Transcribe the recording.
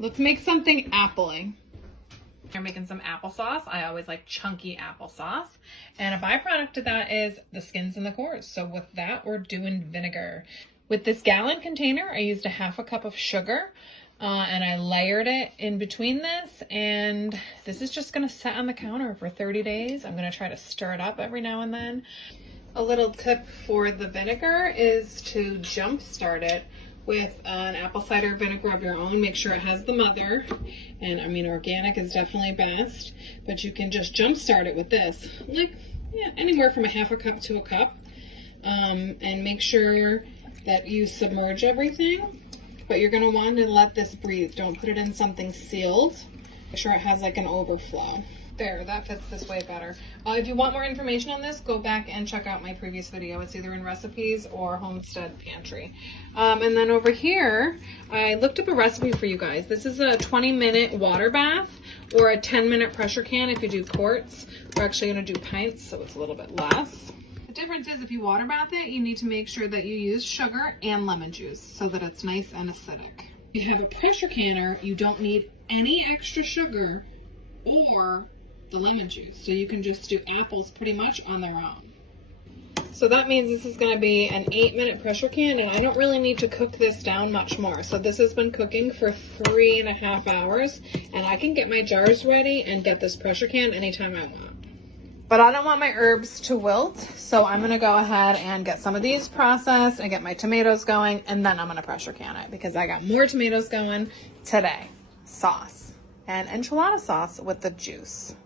let's make something appley. You're making some applesauce. I always like chunky applesauce. And a byproduct of that is the skins and the cores. So with that, we're doing vinegar. With this gallon container, I used a 1/2 cup of sugar and I layered it in between this. And this is just gonna sit on the counter for 30 days. I'm gonna try to stir it up every now and then. A little tip for the vinegar is to jump start it with an apple cider vinegar of your own. Make sure it has the mother, and I mean organic is definitely best, but you can just jump start it with this, like anywhere from a 1/2 cup to a cup, and make sure that you submerge everything, but you're going to want to let this breathe. Don't put it in something sealed. Make sure it has like an overflow. There, that fits this way better. If you want more information on this, go back and check out my previous video. It's either in recipes or Homestead pantry. And then over here, I looked up a recipe for you guys. This is a 20-minute water bath or a 10-minute pressure can if you do quarts. We're actually going to do pints, so it's a little bit less. The difference is if you water bath it, you need to make sure that you use sugar and lemon juice so that it's nice and acidic. If you have a pressure canner, you don't need any extra sugar or the lemon juice, so you can just do apples pretty much on their own. So that means this is going to be an 8-minute pressure can, and I don't really need to cook this down much more. So this has been cooking for 3.5 hours, and I can get my jars ready and get this pressure can anytime I want. But I don't want my herbs to wilt, so I'm going to go ahead and get some of these processed and get my tomatoes going, and then I'm going to pressure can it because I got more tomatoes going today. Sauce and enchilada sauce with the juice.